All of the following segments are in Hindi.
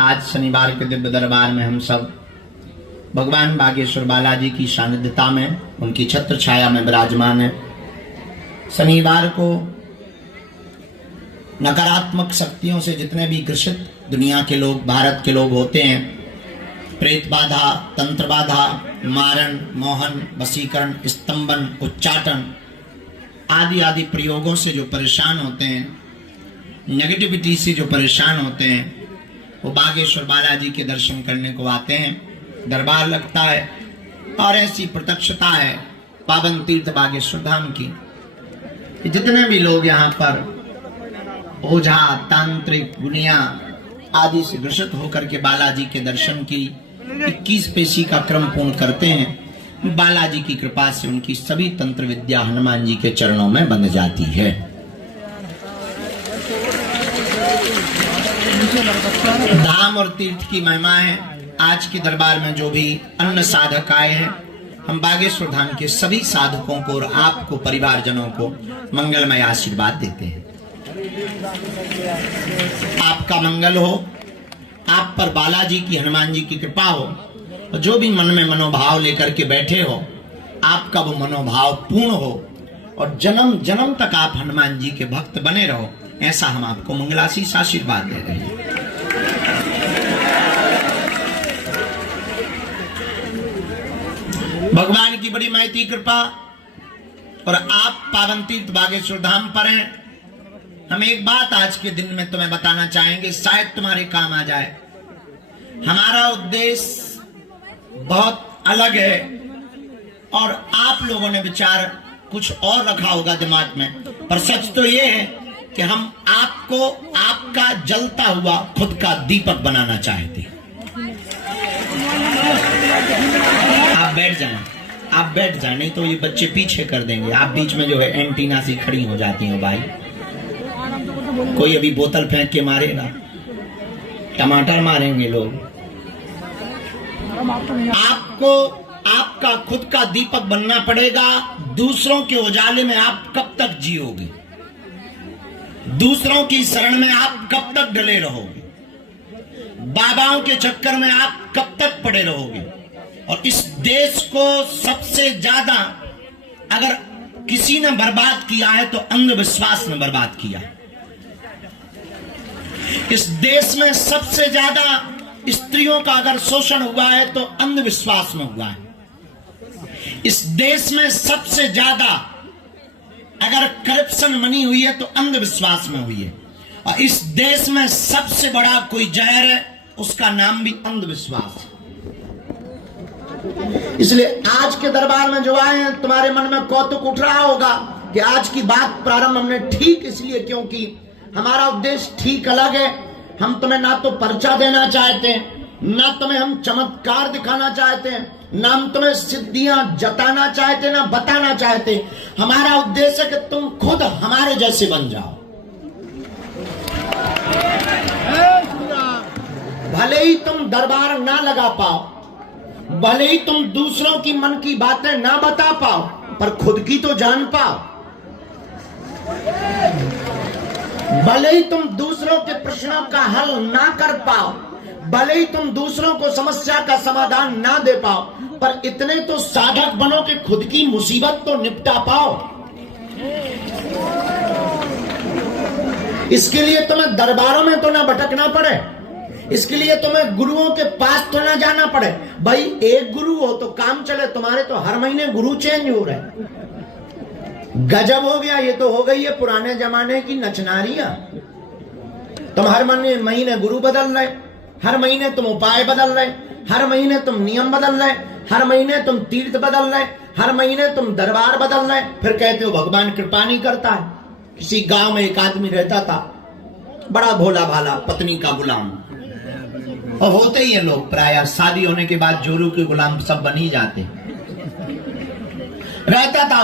आज शनिवार के दिव्य दरबार में हम सब भगवान बागेश्वर बालाजी की सानिध्यता में, उनकी छत्र छाया में विराजमान है। शनिवार को नकारात्मक शक्तियों से जितने भी ग्रसित दुनिया के लोग, भारत के लोग होते हैं, प्रेत बाधा, तंत्र बाधा, मारण, मोहन, वशीकरण, स्तंभन, उच्चाटन आदि आदि प्रयोगों से जो परेशान होते हैं, नेगेटिविटी से जो परेशान होते हैं, वो बागेश्वर बालाजी के दर्शन करने को आते हैं। दरबार लगता है और ऐसी प्रत्यक्षता है पावन तीर्थ बागेश्वर धाम की कि जितने भी लोग यहाँ पर ओझा, तांत्रिक, गुनिया आदि से ग्रसित होकर के बालाजी के दर्शन की 21 पेशी का क्रम पूर्ण करते हैं, बालाजी की कृपा से उनकी सभी तंत्र विद्या हनुमान जी के चरणों में बंध जाती है। धाम और तीर्थ की महिमा है। आज के दरबार में जो भी अन्य साधक आए हैं, हम बागेश्वर धाम के सभी साधकों को और आपको, परिवारजनों को मंगलमय आशीर्वाद देते हैं। आपका मंगल हो, आप पर बालाजी की, हनुमान जी की कृपा हो, और जो भी मन में मनोभाव लेकर के बैठे हो, आपका वो मनोभाव पूर्ण हो और जन्म जन्म तक आप हनुमान जी के भक्त बने रहो, ऐसा हम आपको मंगलाशीष आशीर्वाद दे रहे हैं। भगवान की बड़ी महती कृपा और आप पावन तीर्थ बागेश्वर धाम पर हैं। हम एक बात आज के दिन में तुम्हें बताना चाहेंगे, शायद तुम्हारे काम आ जाए। हमारा उद्देश्य बहुत अलग है और आप लोगों ने विचार कुछ और रखा होगा दिमाग में, पर सच तो ये है कि हम आपको आपका जलता हुआ खुद का दीपक बनाना चाहते हैं। आप बैठ जाएं, आप बैठ जाएं, नहीं तो ये बच्चे पीछे कर देंगे। आप बीच में जो है एंटीना सी खड़ी हो जाती हो भाई। कोई अभी बोतल फेंक के मारेगा, टमाटर मारेंगे लोग। आपको आपका खुद का दीपक बनना पड़ेगा। दूसरों के उजाले में आप कब तक जियोगे? दूसरों की शरण में आप कब तक डले रहोगे? बाबाओं के चक्कर में आप कब तक पड़े रहोगे? और इस देश को सबसे ज्यादा अगर किसी ने बर्बाद किया है तो अंधविश्वास ने बर्बाद किया। इस देश में सबसे ज्यादा स्त्रियों का अगर शोषण हुआ है तो अंधविश्वास में हुआ है। इस देश में सबसे ज्यादा अगर करप्शन मनी हुई है तो अंधविश्वास में हुई है। और इस देश में सबसे बड़ा कोई जहर है, उसका नाम भी अंधविश्वास है। इसलिए आज के दरबार में जो आए हैं, तुम्हारे मन में कौतुक उठ रहा होगा कि आज की बात प्रारंभ हमने ठीक इसलिए क्योंकि हमारा उद्देश्य ठीक अलग है। हम तुम्हें ना तो पर्चा देना चाहते हैं, ना तुम्हें हम चमत्कार दिखाना चाहते हैं, ना हम तुम्हें सिद्धियां जताना चाहते, ना बताना चाहते। हमारा उद्देश्य है कि तुम खुद हमारे जैसे बन जाओ। भले ही तुम दरबार ना लगा पाओ, भले ही तुम दूसरों की मन की बातें ना बता पाओ, पर खुद की तो जान पाओ। भले ही तुम दूसरों के प्रश्नों का हल ना कर पाओ, भले ही तुम दूसरों को समस्या का समाधान ना दे पाओ, पर इतने तो साधक बनो कि खुद की मुसीबत तो निपटा पाओ। इसके लिए तुम्हें दरबारों में तो ना भटकना पड़े, इसके लिए तुम्हें गुरुओं के पास तो ना जाना पड़े। भाई एक गुरु हो तो काम चले, तुम्हारे तो हर महीने गुरु चेंज हो रहे। गजब हो गया, ये तो हो गई है पुराने जमाने की नचनारियां। तुम हर महीने गुरु बदल रहे, हर महीने तुम उपाय बदल रहे, हर महीने तुम नियम बदल रहे, हर महीने तुम तीर्थ बदल रहे, हर महीने तुम दरबार बदल रहे, फिर कहते हो भगवान कृपा नहीं करता है। किसी गांव में एक आदमी रहता था, बड़ा भोला भाला, पत्नी का गुलाम। और होते ही है लोग, प्राय शादी होने के बाद जोरू के गुलाम सब बन ही जाते। रहता था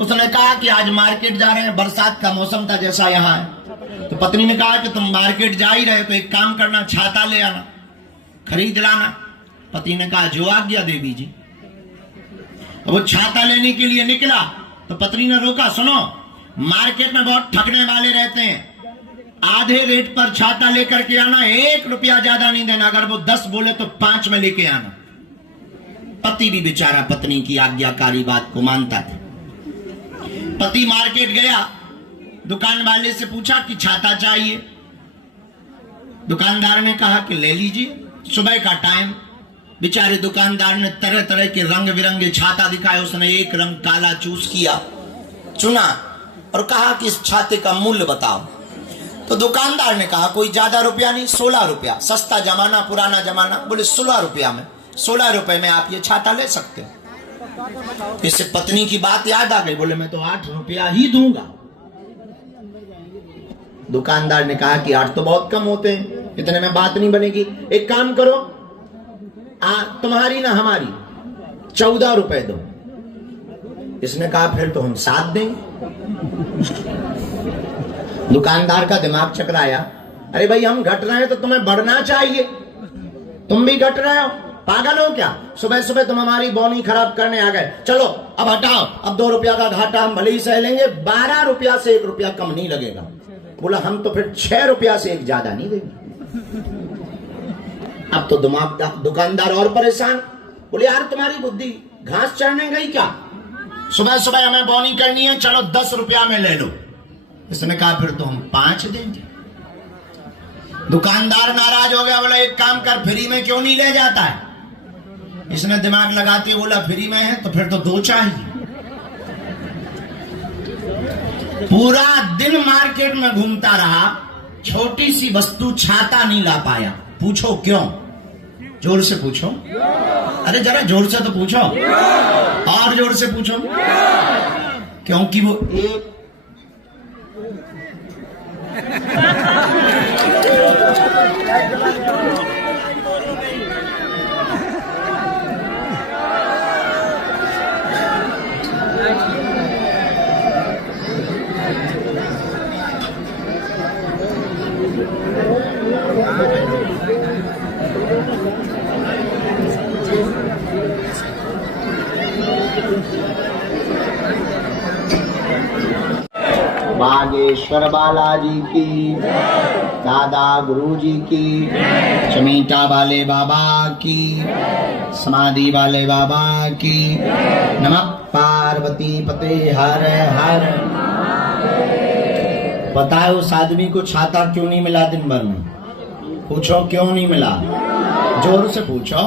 उसने कहा कि आज मार्केट जा रहे हैं, बरसात का मौसम था जैसा यहाँ है। तो पत्नी ने कहा कि तुम मार्केट जा ही रहे तो एक काम करना, छाता ले आना, खरीद लाना। पति ने कहा जो आज्ञा देवी जी। वो छाता लेने के लिए निकला तो पत्नी ने रोका, सुनो मार्केट में बहुत ठगने वाले रहते हैं, आधे रेट पर छाता लेकर के आना, 1 रुपया ज्यादा नहीं देना। अगर वो 10 बोले तो 5 में लेके आना। पति भी बेचारा पत्नी की आज्ञाकारी बात को मानता था। पति मार्केट गया, दुकान वाले से पूछा कि छाता चाहिए। दुकानदार ने कहा कि ले लीजिए, सुबह का टाइम। बेचारे दुकानदार ने तरह तरह के रंग बिरंगे छाता दिखाए। उसने एक रंग काला चूज किया, चुना और कहा कि इस छाते का मूल्य बताओ। तो दुकानदार ने कहा कोई ज्यादा रुपया नहीं, 16 रुपया, सस्ता जमाना, पुराना जमाना। बोले 16 रुपया में, 16 रुपए में आप ये छाता ले सकते हो। इससे पत्नी की बात याद आ गई। बोले मैं तो 8 रुपया ही दूंगा। दुकानदार ने कहा कि 8 तो बहुत कम होते हैं, इतने में बात नहीं बनेगी। एक काम करो, तुम्हारी ना हमारी 14 रुपए दो। इसने कहा फिर तो हम 7 देंगे। दुकानदार का दिमाग चकराया। अरे भाई हम घट रहे हैं तो तुम्हें बढ़ना चाहिए, तुम भी घट रहे हो, पागल हो क्या? सुबह सुबह तुम हमारी बोनी खराब करने आ गए। चलो अब हटाओ, अब 2 रुपया का घाटा हम भले ही सह लेंगे, 12 रुपया से 1 रुपया कम नहीं लगेगा। बोला हम तो फिर 6 रुपया से 1 ज्यादा नहीं देंगे। अब तो दुकानदार और परेशान। बोले यार तुम्हारी बुद्धि घास चढ़ने गई क्या? सुबह सुबह हमें बोनी करनी है, चलो 10 रुपया में ले लो। इसने कहा फिर तो हम 5 देंगे। दुकानदार नाराज हो गया। बोला एक काम कर, फ्री में क्यों नहीं ले जाता है? इसने दिमाग लगाते हुए बोला फ्री में है तो फिर तो 2 चाहिए। पूरा दिन मार्केट में घूमता रहा, छोटी सी वस्तु छाता नहीं ला पाया। पूछो क्यों? जोर से पूछो। अरे जरा जोर से तो पूछो, और जोर से पूछो। क्योंकि वो एक बागेश्वर बालाजी की, दादा गुरुजी की, चमीटा वाले बाबा की, समाधि वाले बाबा की। नमः पार्वती पते हर हर। पता है उस आदमी को छाता क्यों नहीं मिला दिन भर में? पूछो क्यों नहीं मिला? जोर से पूछो,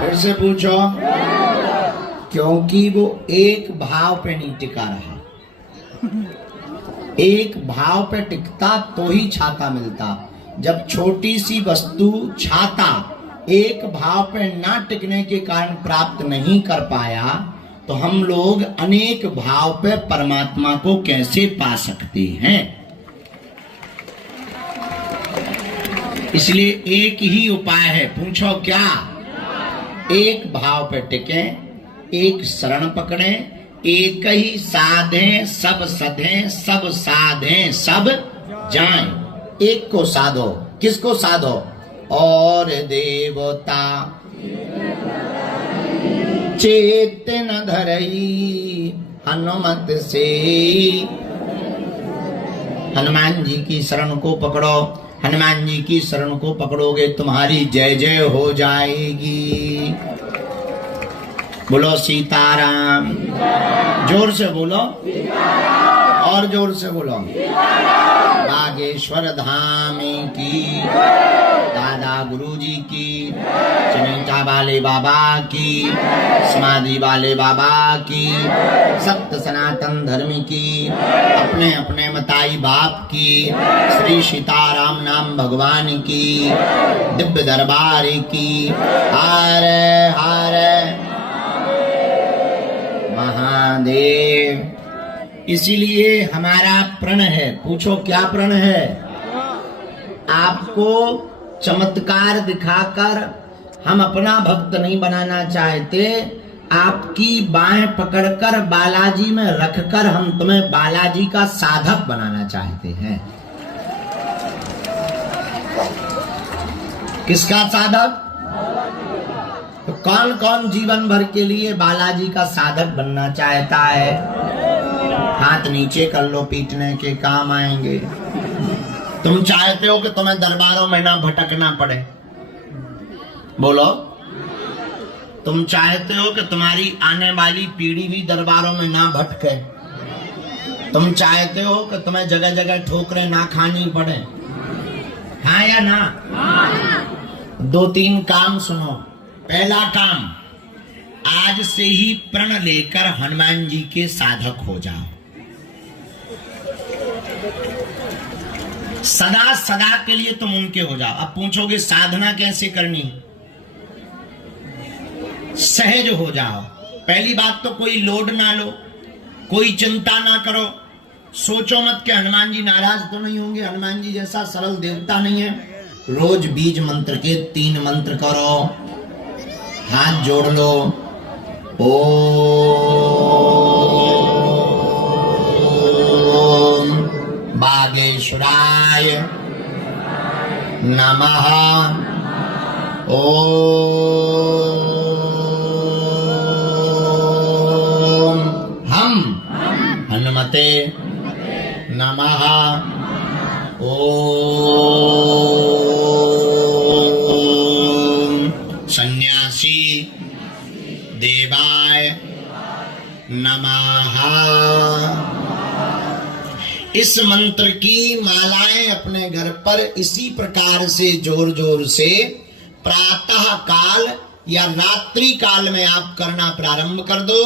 फिर से पूछो। क्योंकि वो एक भाव पे नहीं टिका रहा। एक भाव पे टिकता तो ही छाता मिलता। जब छोटी सी वस्तु छाता एक भाव पे ना टिकने के कारण प्राप्त नहीं कर पाया, तो हम लोग अनेक भाव पे परमात्मा को कैसे पा सकते हैं? इसलिए एक ही उपाय है। पूछो क्या? एक भाव पे टिके, एक शरण पकड़े, एक ही साधे सब सधे, सब साधे सब जाएं। एक को साधो। किसको साधो? और देवता चेत न धरई हनुमत से। हनुमान जी की शरण को पकड़ो। हनुमान जी की शरण को पकड़ोगे तुम्हारी जय जय हो जाएगी। बोलो सीताराम। जोर से बोलो, और जोर से बोलो। बागेश्वर धाम की, दादा गुरुजी की, चमीटा वाले बाबा की, समाधि वाले बाबा की, सत्य सनातन धर्म की, अपने अपने मताई बाप की, श्री सीताराम नाम भगवान की, दिव्य दरबार की। हर हर महादेव। इसीलिए हमारा प्रण है। पूछो क्या प्रण है? आपको चमत्कार दिखाकर हम अपना भक्त नहीं बनाना चाहते। आपकी बाहें पकड़कर बालाजी में रखकर हम तुम्हें बालाजी का साधक बनाना चाहते हैं। किसका साधक? तो कौन कौन जीवन भर के लिए बालाजी का साधक बनना चाहता है? हाथ नीचे कर लो, पीटने के काम आएंगे। तुम चाहते हो कि तुम्हें दरबारों में ना भटकना पड़े? बोलो। तुम चाहते हो कि तुम्हारी आने वाली पीढ़ी भी दरबारों में ना भटके? तुम चाहते हो कि तुम्हें जगह जगह ठोकरें ना खानी पड़े? हाँ या ना? दो तीन काम सुनो। पहला काम, आज से ही प्रण लेकर हनुमान जी के साधक हो जाओ। सदा सदा के लिए तुम उनके हो जाओ। अब पूछोगे साधना कैसे करनी? सहज हो जाओ। पहली बात तो कोई लोड ना लो, कोई चिंता ना करो। सोचो मत कि हनुमान जी नाराज तो नहीं होंगे, हनुमान जी जैसा सरल देवता नहीं है। रोज बीज मंत्र के 3 मंत्र करो, हाथ जोड़ लो। ओम बागेश्वराय नमः। ओम हम हनुमते नमः। ओम सन्यासी देवाय नमः। इस मंत्र की मालाएं अपने घर पर इसी प्रकार से जोर जोर से प्रातः काल या रात्रि काल में आप करना प्रारंभ कर दो।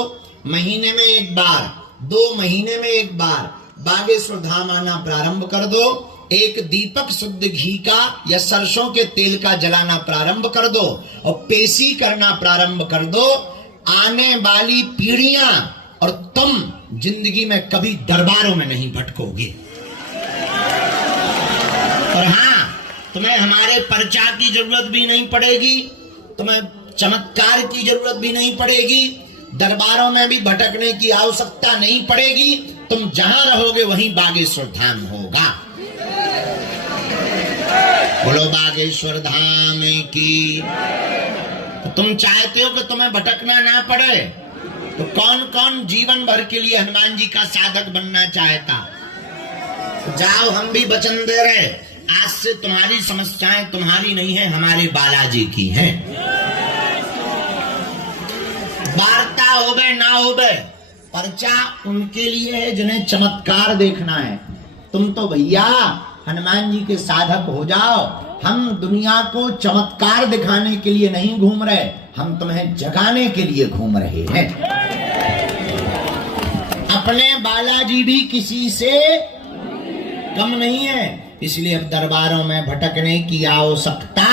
महीने में एक बार, 2 महीने में एक बार बागेश्वर धाम आना प्रारंभ कर दो। एक दीपक शुद्ध घी का या सरसों के तेल का जलाना प्रारंभ कर दो और पेशी करना प्रारंभ कर दो। आने वाली पीढ़ियां और तुम जिंदगी में कभी दरबारों में नहीं भटकोगे। और हाँ, तुम्हें हमारे प्रचार की जरूरत भी नहीं पड़ेगी, तुम्हें चमत्कार की जरूरत भी नहीं पड़ेगी, दरबारों में भी भटकने की आवश्यकता नहीं पड़ेगी। तुम जहां रहोगे वहीं बागेश्वर धाम होगा। बोलो बागेश्वर धाम की। तो तुम चाहते हो कि तुम्हें भटकना ना पड़े, तो कौन कौन जीवन भर के लिए हनुमान जी का साधक बनना चाहता? तो जाओ, हम भी वचन दे रहे, आज से तुम्हारी समस्याएं तुम्हारी नहीं है, हमारे बालाजी की हैं। वार्ता हो गए ना हो गए, पर्चा उनके लिए है जिन्हें चमत्कार देखना है। तुम तो भैया हनुमान जी के साधक हो जाओ। हम दुनिया को चमत्कार दिखाने के लिए नहीं घूम रहे, हम तुम्हें जगाने के लिए घूम रहे हैं। अपने बालाजी भी किसी से कम नहीं है, इसलिए अब दरबारों में भटकने की आवश्यकता।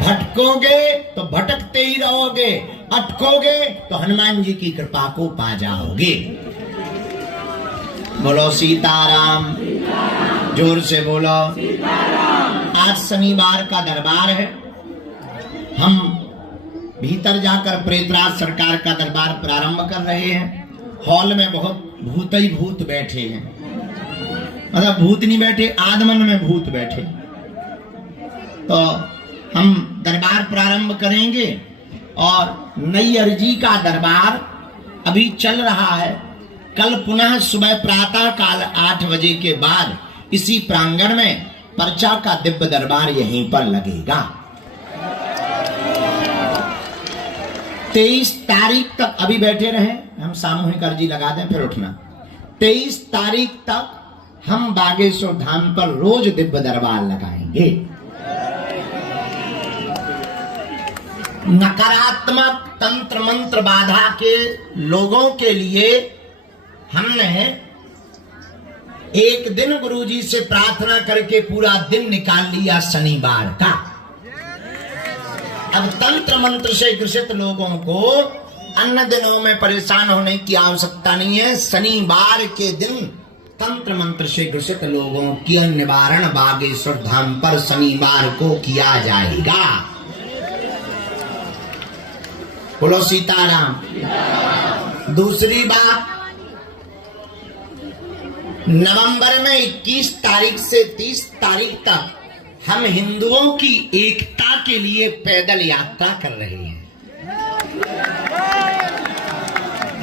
भटकोगे तो भटकते ही रहोगे, अटकोगे तो हनुमान जी की कृपा को पा जाओगे। बोलो सीताराम, जोर से बोलो। आज शनिवार का दरबार है। हम भीतर जाकर प्रेतराज सरकार का दरबार प्रारंभ कर रहे हैं। हॉल में बहुत भूत ही भूत बैठे हैं, मतलब भूत नहीं बैठे, आदमन में भूत बैठे। तो हम दरबार प्रारंभ करेंगे और नई अर्जी का दरबार अभी चल रहा है। कल पुनः सुबह प्रातः काल 8 बजे के बाद इसी प्रांगण में पर्चा का दिव्य दरबार यहीं पर लगेगा। 23 तारीख तक अभी बैठे रहे, हम सामूहिक अर्जी लगा दें फिर उठना। 23 तारीख तक हम बागेश्वर धाम पर रोज दिव्य दरबार लगाएंगे। नकारात्मक तंत्र मंत्र बाधा के लोगों के लिए हमने एक दिन गुरुजी से प्रार्थना करके पूरा दिन निकाल लिया शनिवार का। अब तंत्र मंत्र से ग्रसित लोगों को अन्य दिनों में परेशान होने की आवश्यकता नहीं है। शनिवार के दिन तंत्र मंत्र से ग्रसित लोगों की निवारण बागेश्वर धाम पर शनिवार को किया जाएगा। बोलो सीताराम। दूसरी बात, नवंबर में 21 तारीख से 30 तारीख तक हम हिंदुओं की एकता के लिए पैदल यात्रा कर रहे हैं।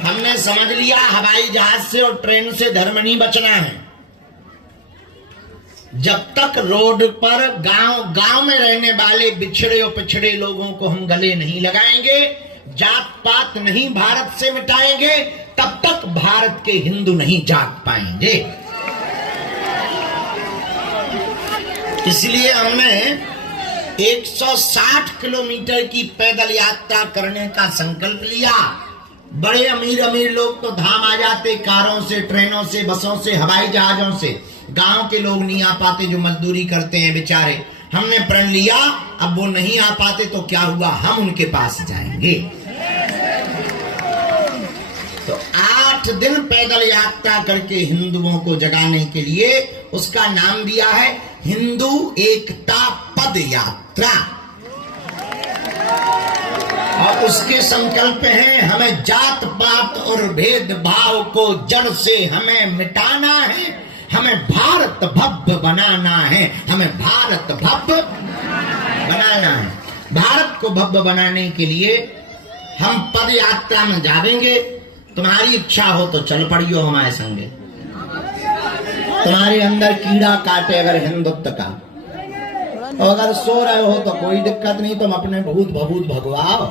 हमने समझ लिया हवाई जहाज से और ट्रेन से धर्म नहीं बचना है। जब तक रोड पर गांव में रहने वाले बिछड़े और पिछड़े लोगों को हम गले नहीं लगाएंगे, जात पात नहीं भारत से मिटाएंगे, तब तक भारत के हिंदू नहीं जाग पाएंगे। इसलिए हमने 160 किलोमीटर की पैदल यात्रा करने का संकल्प लिया। बड़े अमीर लोग तो धाम आ जाते, कारों से, ट्रेनों से, बसों से, हवाई जहाजों से। गांव के लोग नहीं आ पाते, जो मजदूरी करते हैं बेचारे। हमने प्रण लिया, अब वो नहीं आ पाते तो क्या हुआ, हम उनके पास जाएंगे। तो 8 दिन पैदल यात्रा करके हिंदुओं को जगाने के लिए उसका नाम दिया है हिंदू एकता पद यात्रा। और उसके संकल्प हैं, हमें जात पात और भेदभाव को जड़ से हमें मिटाना है, हमें भारत भव्य बनाना है, हमें भारत भव्य बनाना है। भारत को भव्य बनाने के लिए हम पद यात्रा में जाएंगे। तुम्हारी इच्छा हो तो चल पड़ियो हमारे संगे। तुम्हारे अंदर कीड़ा काटे अगर हिंदुत्व का, और अगर सो रहे हो तो कोई दिक्कत नहीं, तुम अपने भूत भभूत भगवाओ।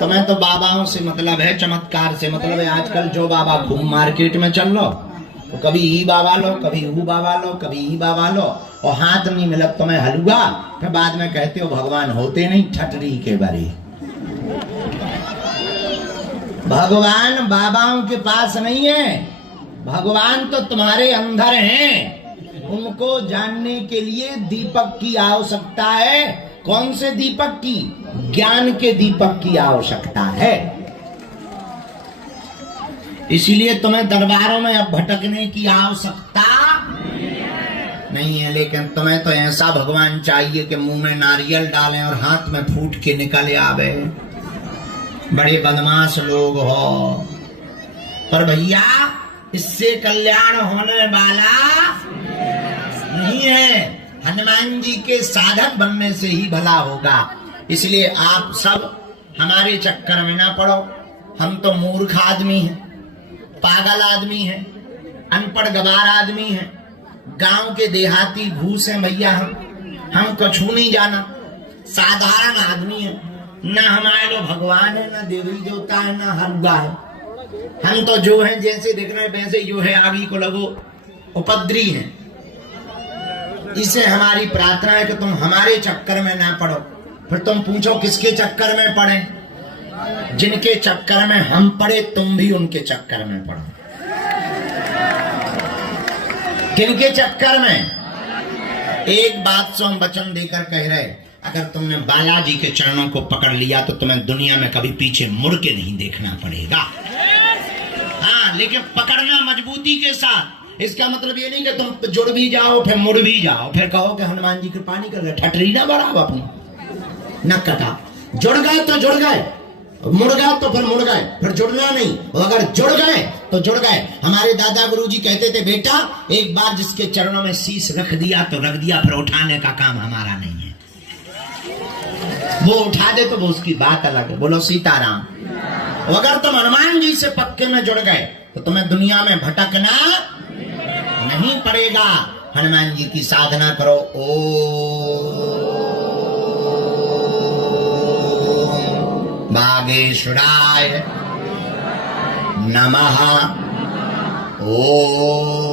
तुम्हें तो बाबाओं से मतलब है, चमत्कार से मतलब है। आजकल जो बाबा खूब मार्केट में चल लो, तो कभी ई बाबा लो, कभी ऊ बाबा लो, कभी ई बाबा लो, और हाथ नहीं मिलत तुम्हें हलवा, फिर बाद में कहते हो भगवान होते नहीं, ठटरी के बारी। भगवान बाबाओं के पास नहीं है, भगवान तो तुम्हारे अंदर हैं। उनको जानने के लिए दीपक की आवश्यकता है। कौन से दीपक की? ज्ञान के दीपक की आवश्यकता है। इसीलिए तुम्हें दरबारों में अब भटकने की आवश्यकता नहीं है, लेकिन तुम्हें तो ऐसा भगवान चाहिए कि मुंह में नारियल डालें और हाथ में फूट के निकल आवे। बड़े बदमाश लोग हो, पर भैया इससे कल्याण होने वाला नहीं है। हनुमान जी के साधक बनने से ही भला होगा। इसलिए आप सब हमारे चक्कर में ना पड़ो। हम तो मूर्ख आदमी हैं, पागल आदमी हैं, अनपढ़ गवार आदमी हैं, गांव के देहाती भूस हैं भैया। हम कछु नहीं जाना, साधारण आदमी हैं। ना हमारे लो भगवान है, ना देवी देवता है, ना हलवा है। हम तो जो हैं जैसे दिख रहे वैसे जो है आगे को लगो उपद्री हैं। इसे हमारी प्रार्थना है कि तुम हमारे चक्कर में ना पड़ो। फिर तुम पूछो किसके चक्कर में पड़े? जिनके चक्कर में हम पड़े, तुम भी उनके चक्कर में पड़ो। किनके चक्कर में? एक बात से हम वचन देकर कह रहे, अगर तुमने बालाजी के चरणों को पकड़ लिया तो तुम्हें दुनिया में कभी पीछे मुड़ के नहीं देखना पड़ेगा। हाँ, लेकिन पकड़ना मजबूती के साथ। इसका मतलब ये नहीं कि तुम जुड़ भी जाओ फिर मुड़ भी जाओ, फिर कहो कि हनुमान जी कृपा नहीं कर रहे, ठटरी ना बढ़ाओ अपनी न कटा। जुड़ गए तो जुड़ गए, मुड़ गए तो फिर मुड़ गए, फिर जुड़ना नहीं। और अगर जुड़ गए तो जुड़ गए। हमारे दादा गुरुजी कहते थे, बेटा एक बार जिसके चरणों में शीश रख दिया तो रख दिया, फिर उठाने का काम हमारा नहीं है। वो उठा दे तो वो उसकी बात अलग है। बोलो सीताराम। अगर तुम हनुमान जी से पक्के में जुड़ गए तो तुम्हें दुनिया में भटकना नहीं पड़ेगा। हनुमान जी की साधना करो। ओम बागेश्वराय नमः। ओम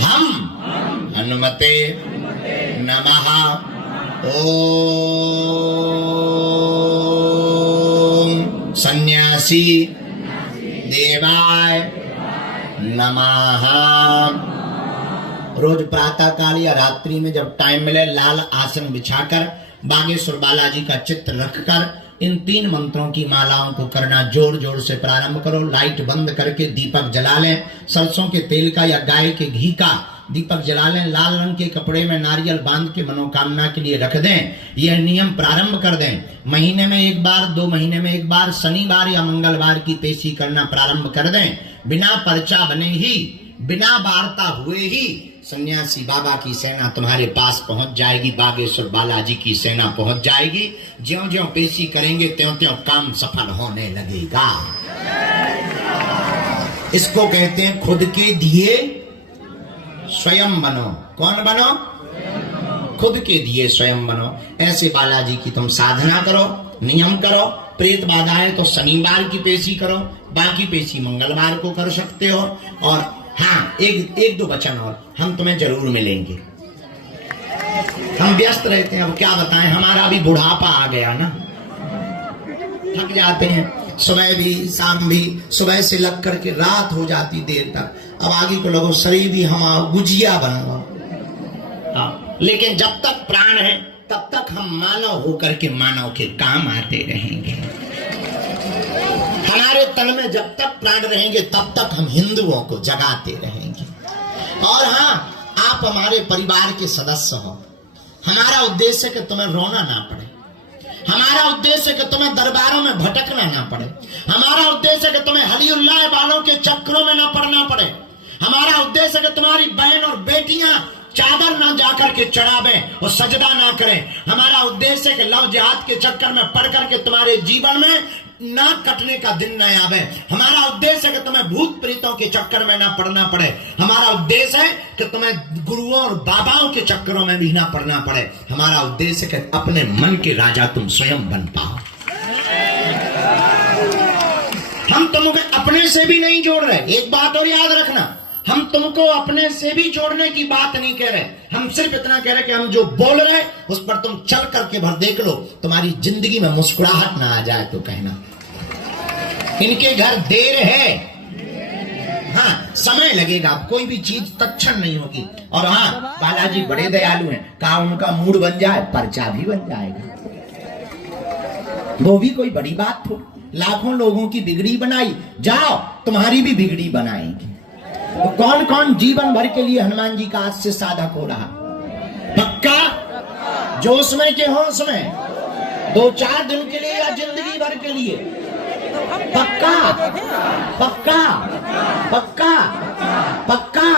हम हनुमते नमः। ओम सन्यासी देवाय नमः। रोज प्रातः काल या रात्रि में जब टाइम मिले, लाल आसन बिछाकर बागेश्वर बालाजी का चित्र रखकर इन 3 मंत्रों की मालाओं को करना जोर जोर से प्रारंभ करो। लाइट बंद करके दीपक जला लें। सरसों के तेल का या गाय के घी का दीपक जला लें। लाल रंग के कपड़े में नारियल बांध के मनोकामना के लिए रख दें। यह नियम प्रारंभ कर दें। महीने में एक बार, 2 महीने में एक बार, शनिवार या मंगलवार की पेशी करना प्रारंभ कर दें। बिना पर्चा बने ही, बिना वार्ता हुए ही सन्यासी बाबा की सेना तुम्हारे पास पहुंच जाएगी। बागेश्वर बालाजी की सेना पहुंच जाएगी। ज्यों ज्यों पेशी करेंगे त्यों त्यों काम सफल होने लगेगा। इसको कहते हैं खुद के दिए स्वयं बनो। कौन बनो? खुद के दिए स्वयं बनो। ऐसे बालाजी की तुम साधना करो, नियम करो। प्रेत बाधा है तो शनिवार की पेशी करो, बाकी पेशी मंगलवार को कर सकते हो। और हाँ, एक दो वचन और, हम तुम्हें जरूर मिलेंगे। हम व्यस्त रहते हैं, अब क्या बताएं, हमारा भी बुढ़ापा आ गया ना, थक जाते हैं, सुबह भी शाम भी, सुबह से लग करके रात हो जाती देर तक। अब आगे को लगो शरीर भी हम गुजिया बनो। लेकिन जब तक प्राण है तब तक हम मानव होकर के मानव के काम आते रहेंगे। हमारे तन में जब तक प्राण रहेंगे तब तक हम हिंदुओं को जगाते रहेंगे। और हाँ, आप हमारे परिवार के सदस्य हो। हमारा उद्देश्य है कि तुम्हें रोना ना पड़े, हमारा उद्देश्य है कि तुम्हें दरबारों में भटकना ना पड़े, हमारा उद्देश्य है कि तुम्हें हलीउल्लाह वालों के चक्करों में ना पड़ना पड़े, हमारा उद्देश्य है कि तुम्हारी बहन और बेटियां चादर ना जाकर के चढ़ावे और सजदा ना करें। हमारा उद्देश्य है कि लव जिहाद के चक्कर में पड़ करके तुम्हारे जीवन में ना कटने का दिन न आवे। हमारा उद्देश्य है कि तुम्हें भूत प्रेतों के चक्कर में ना पड़ना पड़े। हमारा उद्देश्य है कि तुम्हें गुरुओं और बाबाओं के चक्करों में भी ना पड़ना पड़े। हमारा उद्देश्य है कि अपने मन के राजा तुम स्वयं बन पाओ। हम तुमको अपने से भी नहीं जोड़ रहे, एक बात और याद रखना, हम तुमको अपने से भी जोड़ने की बात नहीं कह रहे। हम सिर्फ इतना कह रहे कि हम जो बोल रहे उस पर तुम चल करके भर देख लो, तुम्हारी जिंदगी में मुस्कुराहट ना आ जाए तो कहना इनके घर देर है। हाँ, समय लगेगा, कोई भी चीज तत्क्षण नहीं होगी। और हाँ, बालाजी बड़े दयालु हैं, कहा उनका मूड बन जाए पर्चा भी बन जाएगा, वो भी कोई बड़ी बात हो। लाखों लोगों की बिगड़ी बनाई, जाओ तुम्हारी भी बिगड़ी बनाएंगे। तो कौन कौन जीवन भर के लिए हनुमान जी का आज से साधक हो रहा? पक्का? जोश में के होश में? 2-4 दिन के लिए या जिंदगी भर के लिए? पक्का? पक्का? पक्का? पक्का?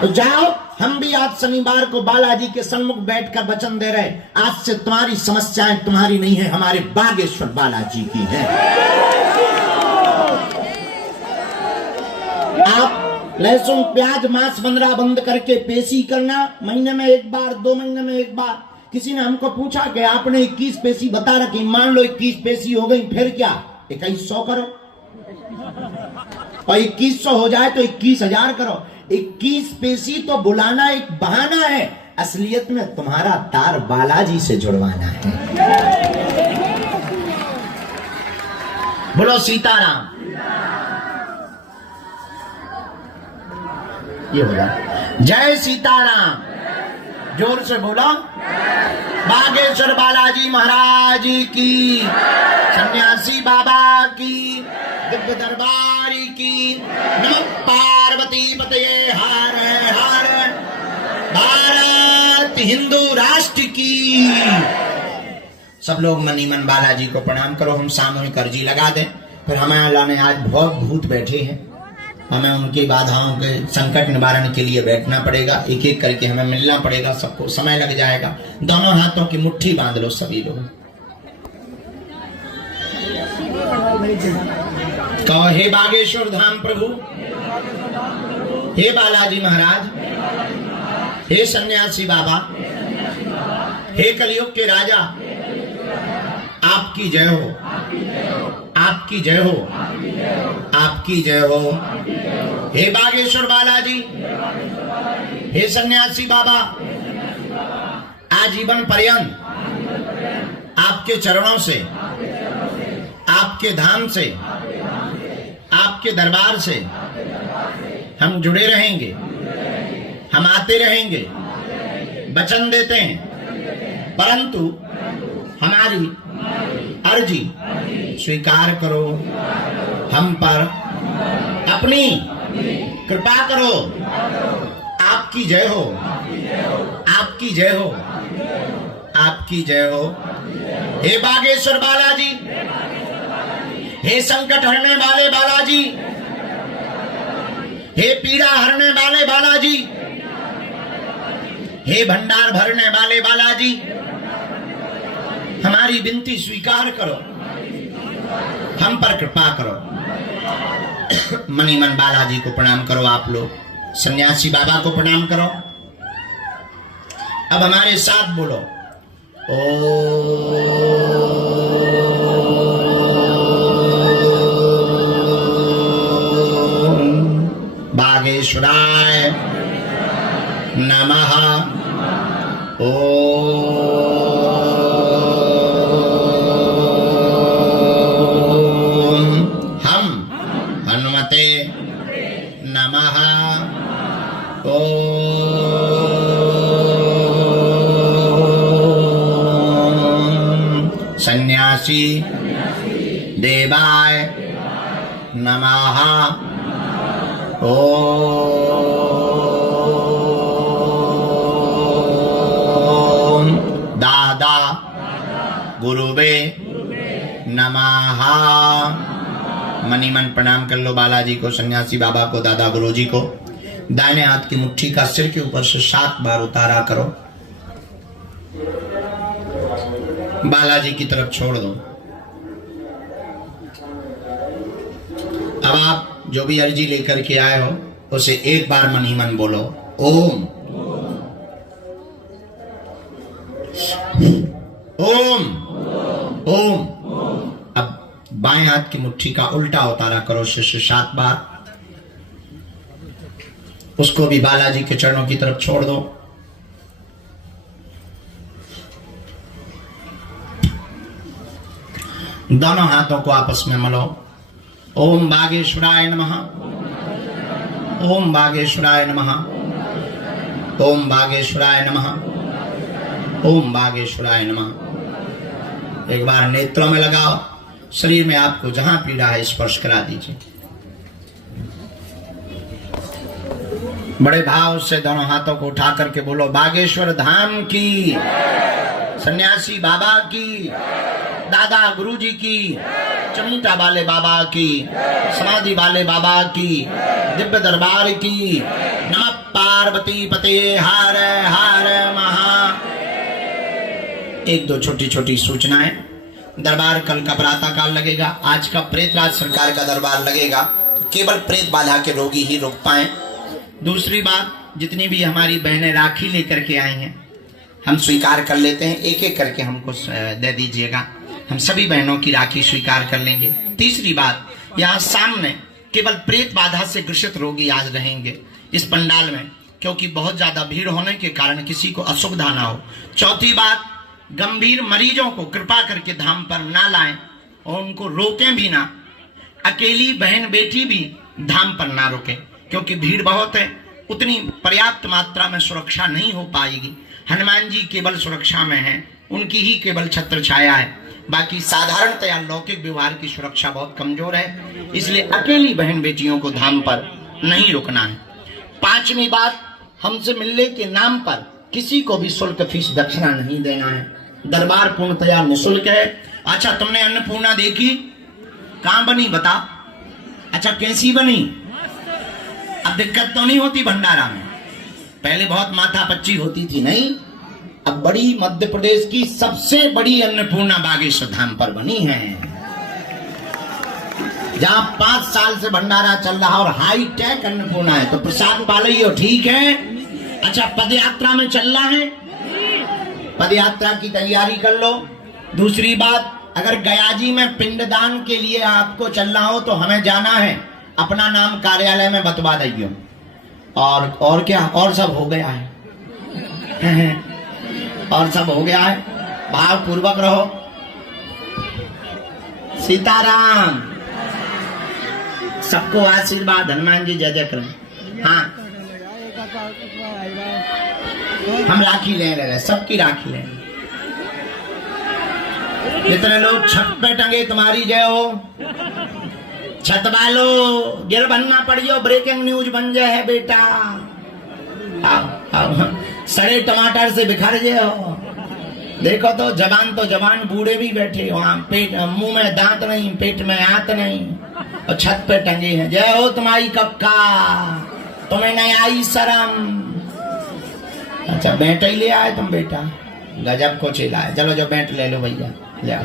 तो जाओ, हम भी आज शनिवार को बालाजी के सन्मुख बैठकर वचन दे रहे, आज से तुम्हारी समस्याएं तुम्हारी नहीं है, हमारे बागेश्वर बालाजी की है। आप लहसुन प्याज मांस बंदरा बंद करके पेशी करना, महीने में एक बार, 2 महीने में एक बार। किसी ने हमको पूछा कि आपने 21 पेशी बता रखी, मान लो 21 पेशी हो गई, फिर क्या? 2100 करो, और 2100 हो जाए तो 21,000 करो। 21 पेशी तो बुलाना एक बहाना है, असलियत में तुम्हारा तार बालाजी से जुड़वाना है। बोलो सीताराम। ये होगा जय सीताराम, जोर से बोलो। बागेश्वर बालाजी महाराज की, सन्यासी बाबा की, दिव्य दरबारी की। नमः पार्वती पतये हर हर, भारत हिंदू राष्ट्र की। सब लोग मनी मन बालाजी को प्रणाम करो। हम सामूहिक अर्जी लगा दें, फिर हमारे अल्लाह ने आज बहुत भूत बैठे हैं, हमें उनकी बाधाओं के संकट निवारण के लिए बैठना पड़ेगा, एक एक करके हमें मिलना पड़ेगा, सबको समय लग जाएगा। दोनों हाथों की मुट्ठी बांध लो सभी लोग, कहो हे बागेश्वर धाम प्रभु, हे बालाजी महाराज, हे सन्यासी बाबा, हे कलयुग के राजा, आपकी जय हो, आपकी जय हो, आपकी जय हो। हे बागेश्वर बालाजी, हे सन्यासी बाबा, आजीवन पर्यंत आपके चरणों से, आपके धाम से, आपके दरबार से हम जुड़े रहेंगे, हम आते रहेंगे, वचन देते हैं, परंतु हमारी अर्जी स्वीकार करो, हम पर अपनी कृपा करो। आपकी जय हो, आपकी जय हो, आपकी जय हो। हे बागेश्वर बालाजी, हे संकट हरने वाले बालाजी, हे पीड़ा हरने वाले बालाजी, हे भंडार भरने वाले बालाजी, हमारी विनती स्वीकार करो, हम पर कृपा करो। मनी मन बालाजी को प्रणाम करो। आप लोग सन्यासी बाबा को प्रणाम करो। अब हमारे साथ बोलो ओम बागेश्वराय नमः। ओम हम हनुमते नमः। ओम सन्यासी देवाय नमः। ओम दादा गुरुवे नमः। मनी मन प्रणाम कर लो बालाजी को, सन्यासी बाबा को, दादा गुरुजी को। दाहिने हाथ की मुट्ठी का सिर के ऊपर से 7 बार उतारा करो, बालाजी की तरफ छोड़ दो। अब आप जो भी अर्जी लेकर के आए हो उसे एक बार मन ही मन बोलो ओम ओम ओम। अब बाएं हाथ की मुट्ठी का उल्टा उतारा करो शिष्य 7 बार, उसको भी बालाजी के चरणों की तरफ छोड़ दो। दोनों हाथों को आपस में मलो। ओम बागेश्वराय नमः। ओम बागेश्वराय नमः। ओम बागेश्वराय नमः। ओम बागेश्वराय नमः। एक बार नेत्रों में लगाओ, शरीर में आपको जहां पीड़ा है स्पर्श करा दीजिए। बड़े भाव से दोनों हाथों को उठा करके बोलो बागेश्वर धाम की, सन्यासी बाबा की, दादा गुरुजी की, चमीटा वाले बाबा की, समाधि वाले बाबा की, दिव्य दरबार की। नमः पार्वती पते हर हर महा। एक दो छोटी छोटी सूचनाएं। दरबार कल का प्रातः काल लगेगा। आज का प्रेतराज सरकार का दरबार लगेगा, केवल प्रेत बाधा के रोगी ही रुक पाए। दूसरी बात, जितनी भी हमारी बहनें राखी लेकर के आई हैं हम स्वीकार कर लेते हैं, एक एक करके हमको दे दीजिएगा, हम सभी बहनों की राखी स्वीकार कर लेंगे। तीसरी बात, यहाँ सामने केवल प्रेत बाधा से ग्रसित रोगी आज रहेंगे इस पंडाल में, क्योंकि बहुत ज्यादा भीड़ होने के कारण किसी को असुविधा ना हो। चौथी बात, गंभीर मरीजों को कृपा करके धाम पर ना लाएं और उनको रोकें भी ना। अकेली बहन बेटी भी धाम पर ना रोकें, क्योंकि भीड़ बहुत है, उतनी पर्याप्त मात्रा में सुरक्षा नहीं हो पाएगी। हनुमान जी केवल सुरक्षा में हैं, उनकी ही केवल छत्र छाया है, बाकी साधारणतया लौकिक व्यवहार की सुरक्षा बहुत कमजोर है, इसलिए अकेली बहन बेटियों को धाम पर नहीं रुकना है। पांचवी बात, हमसे मिलने के नाम पर किसी को भी शुल्क फीस दक्षिणा नहीं देना है। दरबार पूर्णतया निःशुल्क है। अच्छा, तुमने अन्नपूर्णा देखी? कहां बनी बता? अच्छा, कैसी बनी? अब दिक्कत तो नहीं होती भंडारा में? पहले बहुत माथा पच्ची होती थी, नहीं? अब बड़ी मध्य प्रदेश की सबसे बड़ी अन्नपूर्णा बागेश्वर धाम पर बनी है, जहां 5 साल से भंडारा चल रहा और हाई टेक अन्नपूर्णा है। तो प्रसाद पा लियो, ठीक है? अच्छा, पदयात्रा में चलना है, पदयात्रा की तैयारी कर लो। दूसरी बात, अगर गयाजी में पिंडदान के लिए आपको चलना हो तो हमें जाना है, अपना नाम कार्यालय में बतवा दइयो। और क्या, और सब हो गया है और सब हो गया है। भाव पूर्वक रहो। सीताराम। सबको आशीर्वाद। हनुमान जी जय जय करें। हाँ, हम राखी ले रहे, सबकी राखी ले। जितने लोग छत पे टंगे तुम्हारी जय हो। छत वालों गिर बनना पड़ियो, ब्रेकिंग न्यूज बन जाए है बेटा। आओ, सड़े टमाटर से बिखर गए हो। देखो तो जवान बूढ़े भी बैठे वहां, पेट मुंह में दांत नहीं, पेट में आंत नहीं, और छत पे टंगे हैं। जय हो तुम्हारी कक्का, तुम्हें नहीं आई शर्म। अच्छा, बैट ही ले आए तुम बेटा, गजब को चिल्लाए। चलो जो बैट ले लो भैया, ले आओ।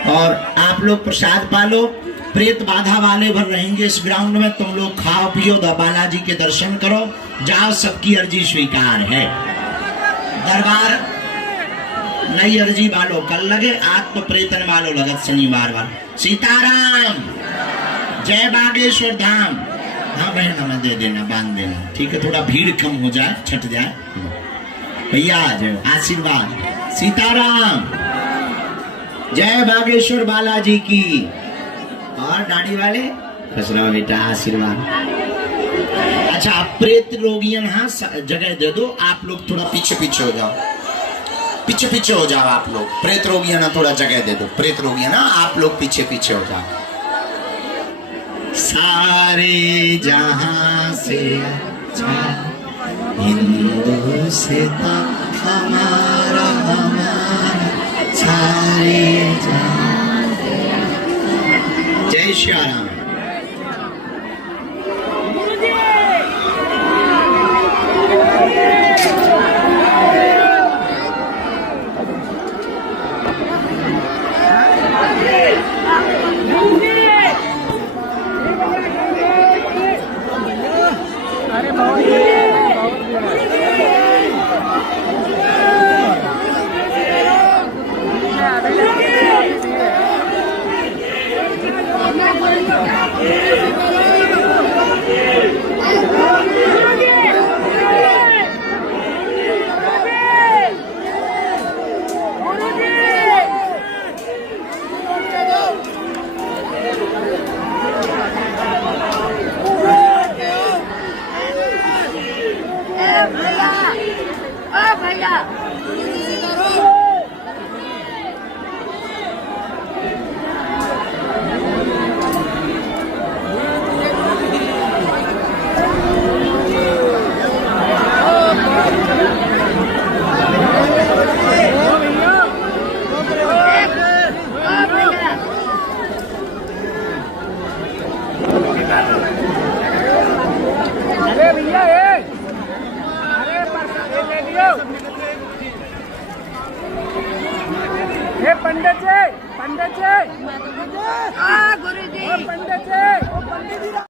और आप लोग प्रसाद पालो। प्रेत बाधा वाले भर रहेंगे इस ग्राउंड में, तुम लोग खाओ पियो, बालाजी के दर्शन करो, जाओ, सबकी अर्जी स्वीकार है। दरबार नई अर्जी वालों कल लगे, आज तो प्रेतन वालों लगत शनिवार वालों। सीताराम, जय बागेश्वर धाम। हाँ बहन हमें दे देना, बांध देना, ठीक है, थोड़ा भीड़ कम हो जाए, छट जाए। भैया जय, आशीर्वाद। सीताराम, जय बागेश्वर बालाजी की। और दाढ़ी वाले खुश रहो बेटा, आशीर्वाद। अच्छा आप प्रेत रोगियन, हाँ जगह दे दो, आप लोग थोड़ा पीछे पीछे हो जाओ, पीछे पीछे हो जाओ आप लोग। प्रेत रोगियन थोड़ा जगह दे दो, प्रेत रोगियन आप लोग पीछे पीछे हो जाओ। सारे जहां से अच्छा हिंदू से हमारा सारे जहां। जय श्री राम।